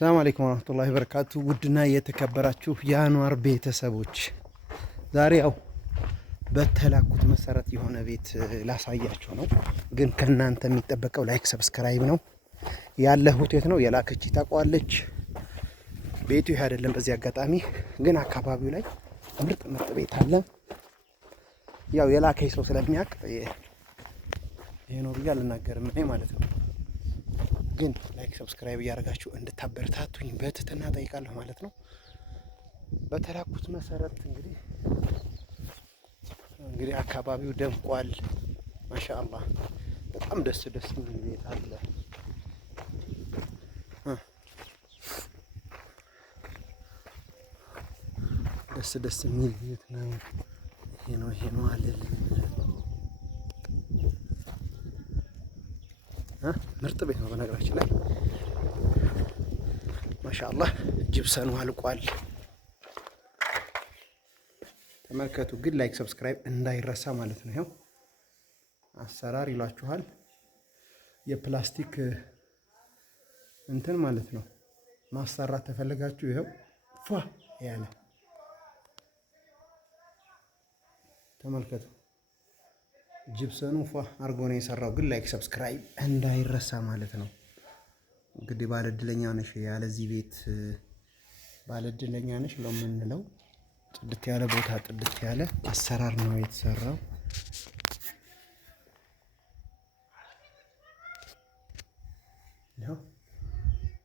ሰላም አለይኩም ወራህመቱላሂ ወበረካቱ። ውድና የተከበራችሁ የአንዋር ቤተሰቦች ዛሬ ያው በተላኩት መሰረት የሆነ ቤት ላሳያችሁ ነው። ግን ከናንተ የሚጠበቀው ላይክ ሰብስክራይብ ነው። ያለሁት የት ነው? የላከች ታውቀዋለች። ቤቱ ይሄ አይደለም። በዚህ አጋጣሚ ግን አካባቢው ላይ ምርጥ ቤት አለ። ያው የላከኝ ሰው ስለሚያውቅ ይሄ ነው ብዬ አልናገርም እኔ ማለት ነው። ግን ላይክ ሰብስክራይብ እያደረጋችሁ እንድታበረታቱኝ በትህትና ጠይቃለሁ ማለት ነው። በተላኩት መሰረት እንግዲህ አካባቢው ደምቋል። ማሻአላህ በጣም ደስ የሚል ቤት አለ። ደስ የሚል ቤት ነው። ይሄ ነው አለል ምርጥ ቤት ነው። በነገራችን ላይ ማሻአላህ ጅብሰኑ አልቋል። ተመልከቱ። ግን ላይክ ሰብስክራይብ እንዳይረሳ ማለት ነው። ይኸው አሰራር ይሏችኋል። የፕላስቲክ እንትን ማለት ነው። ማሰራት ተፈልጋችሁ ይኸው ፏ ያለ ተመልከቱ። ጅብሰኑ ፏ አርጎ ነው የሰራው። ግን ላይክ ሰብስክራይብ እንዳይረሳ ማለት ነው። እንግዲህ ባለእድለኛ ነሽ ያለዚህ ቤት ባለእድለኛ ነሽ ነው የምንለው። ጥድት ያለ ቦታ ጥድት ያለ አሰራር ነው የተሰራው። ያው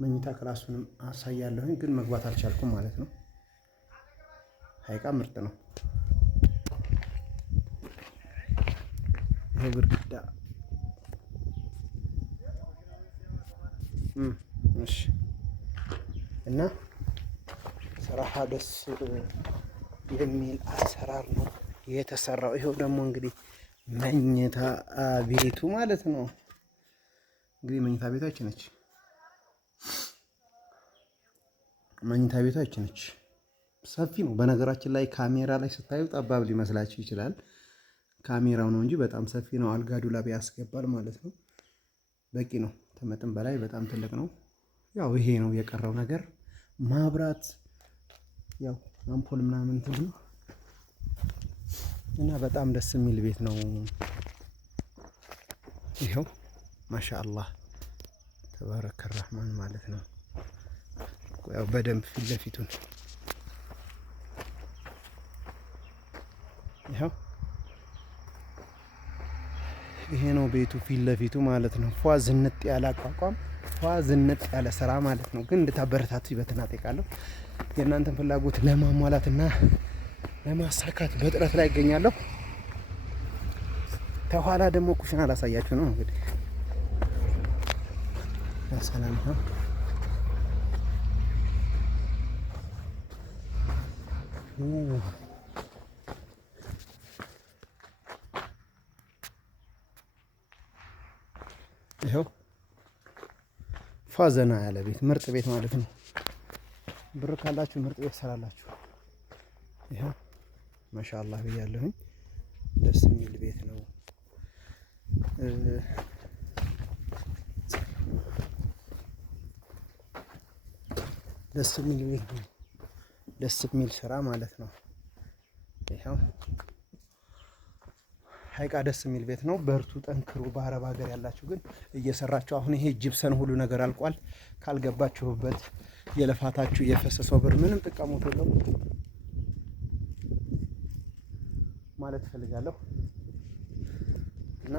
መኝታ ክላሱንም አሳያለሁኝ ግን መግባት አልቻልኩም ማለት ነው። ሀይቃ ምርጥ ነው። ግድግዳ እሺ። እና ሰራሃ ደስ የሚል አሰራር ነው የተሰራው። ይሄው ደግሞ እንግዲህ መኝታ ቤቱ ማለት ነው። እንግዲህ መኝታ ቤታች ነች። መኝታ ቤታች ነች። ሰፊ ነው። በነገራችን ላይ ካሜራ ላይ ስታዩ ጠባብ ሊመስላችሁ ይችላል። ካሜራው ነው እንጂ በጣም ሰፊ ነው። አልጋ ዱላብ ያስገባል ማለት ነው። በቂ ነው። ከመጠን በላይ በጣም ትልቅ ነው። ያው ይሄ ነው የቀረው ነገር። ማብራት ያው አምፖል ምናምን ትሉ እና በጣም ደስ የሚል ቤት ነው። ይኸው ማሻአላህ ተባረከ ረህማን ማለት ነው። ያው በደንብ ፊት ለፊቱን ይኸው ይሄ ነው ቤቱ ፊት ለፊቱ ማለት ነው። ፏ ዝንጥ ያለ አቋቋም፣ ፏ ዝንጥ ያለ ስራ ማለት ነው። ግን እንድታበረታቱ በትና ጠይቃለሁ። የእናንተን ፍላጎት ለማሟላትና ለማሳካት በጥረት ላይ ይገኛለሁ። ከኋላ ደግሞ ኩሽና ላሳያችሁ ነው እንግዲህ ሰላም ነው። ይኸው ፋዘና ያለ ቤት ምርጥ ቤት ማለት ነው። ብር ካላችሁ ምርጥ ቤት ሰራላችሁ። ይኸው ማሻአላህ ብያለሁኝ። ደስ የሚል ቤት ነው። ደስ የሚል ቤት ነው። ደስ የሚል ስራ ማለት ነው። ይኸው ሀይቃ ደስ የሚል ቤት ነው። በርቱ፣ ጠንክሩ። በአረብ ሀገር ያላችሁ ግን እየሰራችሁ አሁን ይሄ ጅብሰን ሁሉ ነገር አልቋል። ካልገባችሁበት የለፋታችሁ የፈሰሰው ብር ምንም ጥቅሙት የለው ማለት እፈልጋለሁ። እና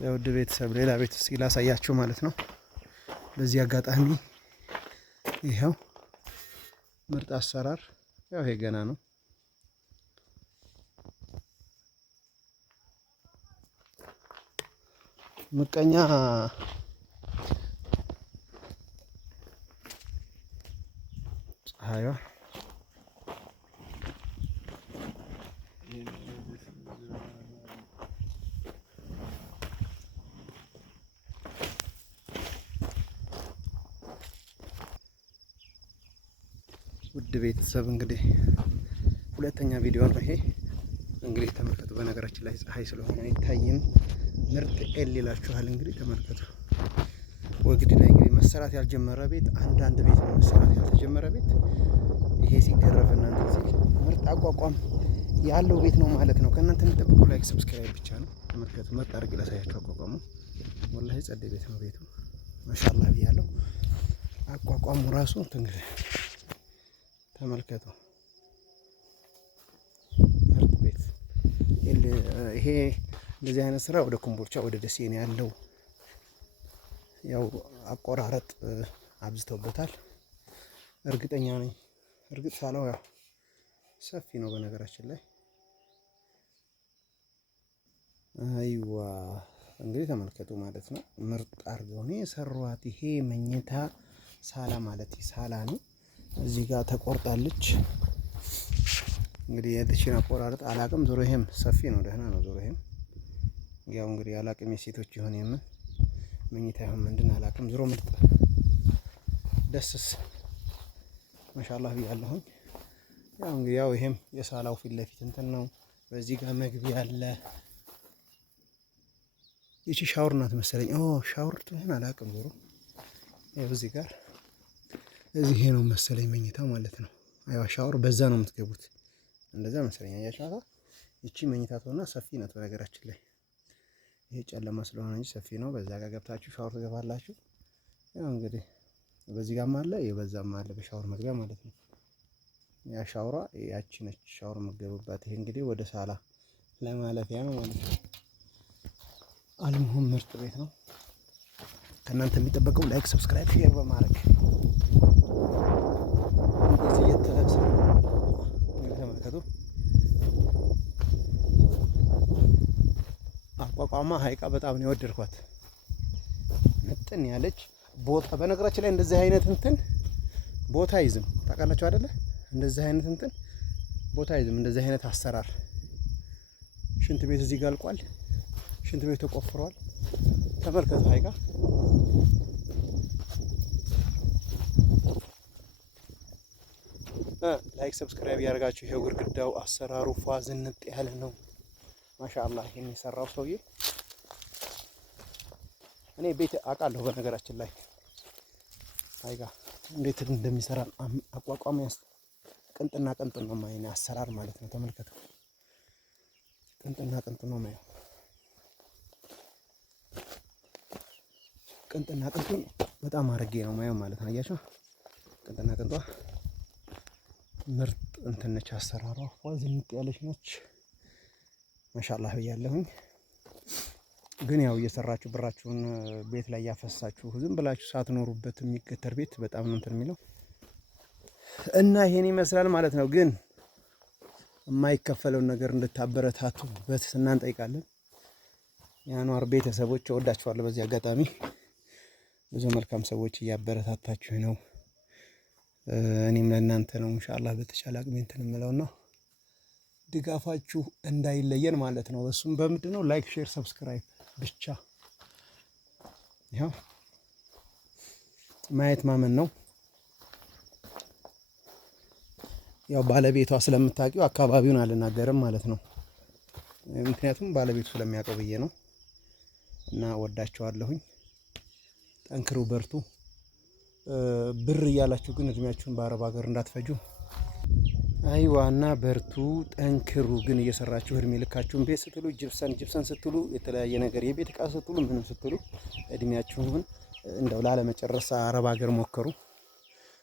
የውድ ቤተሰብ ሌላ ቤት እስኪ ላሳያችሁ ማለት ነው። በዚህ አጋጣሚ ይኸው ምርጥ አሰራር። ያው ይሄ ገና ነው። ምቀኛ ፀሐይዋ ውድ ቤተሰብ እንግዲህ ሁለተኛ ቪዲዮ ነው ይሄ። እንግዲህ ተመልከቱ። በነገራችን ላይ ፀሐይ ስለሆነ አይታይም። ምርጥ ኤል ይላችኋል። እንግዲህ ተመልከቱ። ወግዲ ላይ እንግዲህ መሰራት ያልጀመረ ቤት አንዳንድ ቤት ነው መሰራት ያልተጀመረ ቤት። ይሄ ሲገረፍ እናንተ ሲል ምርጥ አቋቋም ያለው ቤት ነው ማለት ነው። ከእናንተ የሚጠብቀው ላይክ ሰብስክራይብ ብቻ ነው። ተመልከቱ። ምርጥ አድርጌ ላሳያችሁ አቋቋሙ። ወላሂ ጸደ ቤት ነው ቤቱ። ማሻአላህ ብያለሁ። አቋቋሙ ራሱ እንግዲህ ተመልከቱ። ምርጥ ቤት ይሄ እንደዚህ አይነት ስራ ወደ ኮምቦልቻ ወደ ደሴ ነው ያለው። ያው አቆራረጥ አብዝተውበታል እርግጠኛ ነኝ። እርግጥ ሳለው ያው ሰፊ ነው በነገራችን ላይ። አይዋ እንግዲህ ተመልከቱ ማለት ነው። ምርጥ አድርገው ነው የሰሯት። ይሄ መኝታ ሳላ ማለት ሳላ ነው። እዚህ ጋር ተቆርጣለች። እንግዲህ የትሽን አቆራረጥ አላቅም። ዞሮ ይሄም ሰፊ ነው፣ ደህና ነው። ዞሮ ይሄም ያው እንግዲህ አላቅም የሴቶች ይሆን የምን መኝታ ይሆን ምንድን አላቅም። ዞሮ ምርጥ ደስስ ማሻአላህ ብያለሁኝ። ያው እንግዲህ ያው ይሄም የሳላው ፊት ለፊት እንትን ነው። በዚህ ጋር መግቢያ አለ። ይቺ ሻወር ናት መሰለኝ። ሻወር ትሆን አላቅም። ዞሮ ያው እዚህ ጋር እዚህ ነው መሰለኝ መኝታ ማለት ነው። አይዋ ሻወር በዛ ነው የምትገቡት፣ እንደዛ መሰለኝ። አያችኋታ። ይቺ መኝታ ትሆና ሰፊ ናት በነገራችን ላይ። ይሄ ጨለማ ስለሆነ እንጂ ሰፊ ነው። በዛ ጋር ገብታችሁ ሻወር ትገባላችሁ። ያው እንግዲህ በዚህ ጋርም አለ የበዛም አለ በሻወር መግቢያ ማለት ነው። ያ ሻወሯ ያቺ ነች ሻወር የምትገቡባት። ይሄ እንግዲህ ወደ ሳላ ለማለፊያ ነው ማለት ነው። አልሙሁም ምርጥ ቤት ነው። ከእናንተ የሚጠበቀው ላይክ፣ ሰብስክራይብ፣ ሼር በማድረግ እንደዚህ እየተሰራ ተመልከቱ። አቋቋማ ሀይቃ በጣም ነው የወደድኳት። ምጥን ያለች ቦታ። በነገራችን ላይ እንደዚህ አይነት እንትን ቦታ ይዝም ታውቃላችሁ አይደለ? እንደዚህ አይነት እንትን ቦታ ይዝም። እንደዚህ አይነት አሰራር። ሽንት ቤት እዚህ ጋር አልቋል። ሽንት ቤት ተቆፍሯል። ተመልከቱ ሀይቃ ላይክ ሰብስክራይብ ያደርጋችሁ። ይሄው ግድግዳው አሰራሩ ፏ ዝንጥ ያለ ነው። ማሻአላህ ይሄን የሰራው ሰውዬ እኔ ቤት አውቃለሁ በነገራችን ላይ አይጋ እንዴት እንደሚሰራ አቋቋም ቅንጥና ቅንጥን ነው ማይና አሰራር ማለት ነው። ተመልከቱ። ቅንጥና ቅንጥን ነው ማየው። ቅንጥና ቅንጥን በጣም አድርጌ ነው ማየው ማለት ነው። አያችሁ ቅንጥና ቅንጧ ምርጥ እንትን ነች። አሰራሯ ዝንጥ ያለች ነች። ማሻአላህ ብያለሁኝ። ግን ያው እየሰራችሁ ብራችሁን ቤት ላይ ያፈሳችሁ ዝም ብላችሁ ሳትኖሩበት የሚገተር ቤት በጣም ነው እንትን የሚለው እና ይሄን ይመስላል ማለት ነው። ግን የማይከፈለውን ነገር እንድታበረታቱ በትህትና እንጠይቃለን። የአንዋር ቤተሰቦች እወዳችኋለሁ። በዚህ አጋጣሚ ብዙ መልካም ሰዎች እያበረታታችሁ ነው። እኔም ለእናንተ ነው ኢንሻአላህ በተቻለ አቅሜ እንትን የምለውና ድጋፋችሁ እንዳይለየን ማለት ነው። እሱም በምንድን ነው? ላይክ፣ ሼር፣ ሰብስክራይብ ብቻ። ያው ማየት ማመን ነው። ያው ባለቤቷ ስለምታውቂው አካባቢውን አልናገርም ማለት ነው። ምክንያቱም ባለቤቱ ስለሚያውቀው ብዬ ነው። እና ወዳችኋለሁኝ። ጠንክሩ፣ በርቱ። ብር እያላችሁ ግን እድሜያችሁን በአረብ ሀገር እንዳትፈጁ። አይዋና በርቱ፣ ጠንክሩ። ግን እየሰራችሁ እድሜ ልካችሁን ቤት ስትሉ ጅብሰን ስትሉ የተለያየ ነገር የቤት እቃ ስትሉ ምንም ስትሉ እድሜያችሁን እንደው ላለመጨረስ አረብ ሀገር ሞከሩ።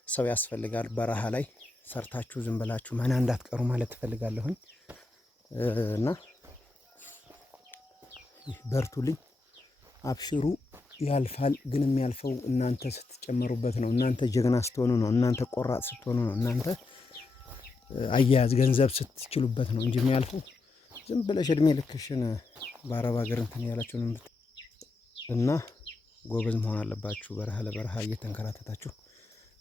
ሰው ያስፈልጋል። በረሃ ላይ ሰርታችሁ ዝም ብላችሁ መና እንዳትቀሩ ማለት ትፈልጋለሁኝ። እና በርቱልኝ፣ አብሽሩ። ያልፋል። ግን የሚያልፈው እናንተ ስትጨመሩበት ነው። እናንተ ጀግና ስትሆኑ ነው። እናንተ ቆራጥ ስትሆኑ ነው። እናንተ አያያዝ ገንዘብ ስትችሉበት ነው እንጂ የሚያልፈው ዝም ብለሽ እድሜ ልክሽን በአረብ ሀገር እንትን ያላችሁ ነው። እና ጎበዝ መሆን አለባችሁ። በረሃ ለበረሃ እየተንከራተታችሁ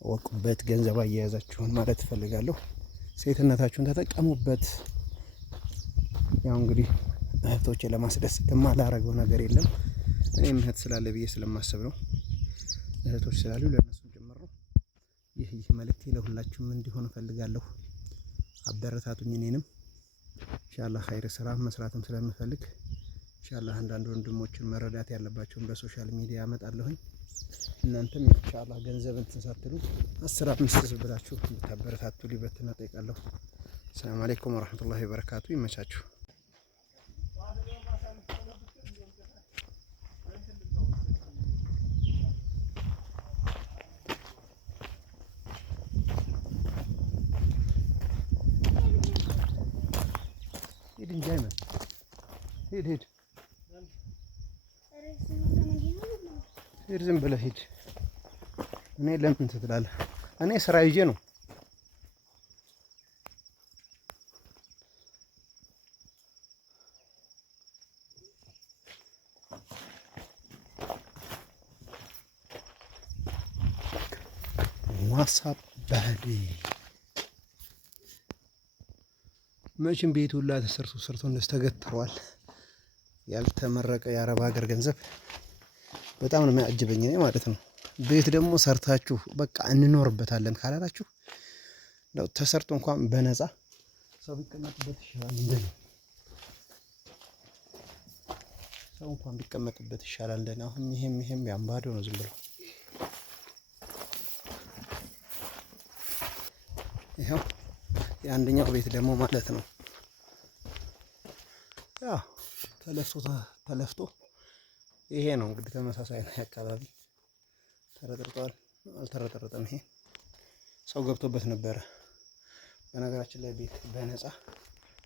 ወቁበት፣ ገንዘብ አያያዛችሁን ማለት እፈልጋለሁ። ሴትነታችሁን ተጠቀሙበት። ያው እንግዲህ እህቶቼ ለማስደሰት የማላረገው ነገር የለም። እኔም እህት ስላለ ብዬ ስለማስብ ነው። እህቶች ስላሉ ለእነሱም ጭምር ነው። ይህ መልእክቴ ለሁላችሁም እንዲሆን እፈልጋለሁ። አበረታቱኝ። እኔንም ኢንሻአላህ ኸይር ስራ መስራትም ስለምፈልግ ኢንሻአላህ አንዳንድ ወንድሞችን መረዳት ያለባቸውን በሶሻል ሚዲያ አመጣለሁኝ። እናንተም ኢንሻአላህ ገንዘብ እንትን ሳትሉ 15 ብላችሁ እንድታበረታቱ ሊበትና ጠይቃለሁ። ሰላም አለይኩም ወራህመቱላሂ ወበረካቱ። ይመቻችሁ። ሂድ እንጂ አይመን ሂድ ሂድ ሂድ፣ ዝም ብለህ ሂድ። እኔ ለምን ትላለህ? እኔ ስራ ይዤ ነው። ዋትስአፕ ባዲ መቼም ቤት ሁላ ተሰርቶ እንደዚህ ተገትሯል። ያልተመረቀ የአረብ ሀገር ገንዘብ በጣም ነው የሚያጅበኝ እኔ ማለት ነው። ቤት ደግሞ ሰርታችሁ በቃ እንኖርበታለን ካላላችሁ ነው ተሰርቶ እንኳን በነፃ ሰው ቢቀመጥበት ይሻላል። እንደኔ ሰው እንኳን ቢቀመጥበት ይሻላል እንደኔ። አሁን ይሄም ያምባዶ ነው ዝም ብሎ ይሄው የአንደኛው ቤት ደግሞ ማለት ነው ያው ተለፍቶ ይሄ ነው እንግዲህ ተመሳሳይ ነው። አካባቢ ተረጥርጧል አልተረጠረጠም። ይሄ ሰው ገብቶበት ነበረ። በነገራችን ላይ ቤት በነፃ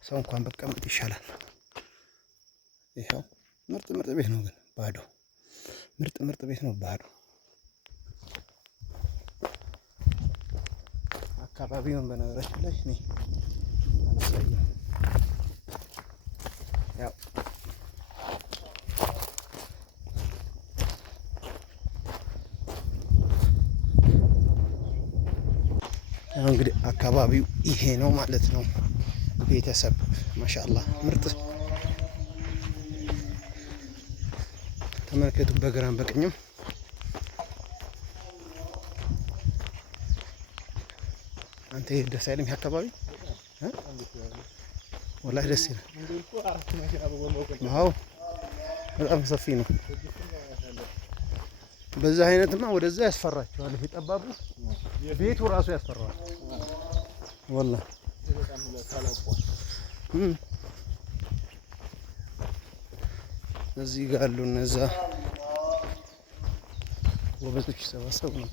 ሰው እንኳን ቢቀመጥ ይሻላል። ይሄው ምርጥ ቤት ነው ግን ባዶ። ምርጥ ቤት ነው ባዶ። አካባቢውን በነገራችን ላይ እኔ አላሳየም። ያው እንግዲህ አካባቢው ይሄ ነው ማለት ነው። ቤተሰብ ማሻአላህ ምርጥ ተመልከቱ። በግራም በቀኝም አንተ ደስ አይልም? ይሄ አካባቢ ወላሂ ደስ ይላል። አዎ በጣም ሰፊ ነው። በዛ አይነትማ ወደዛ ያስፈራቸዋል። ይሄ ጠባቡ ቤቱ ራሱ ያስፈራዋል ወላሂ። እዚህ ጋር አሉ እነዛ ጎበዞች ሰባሰቡ ነው።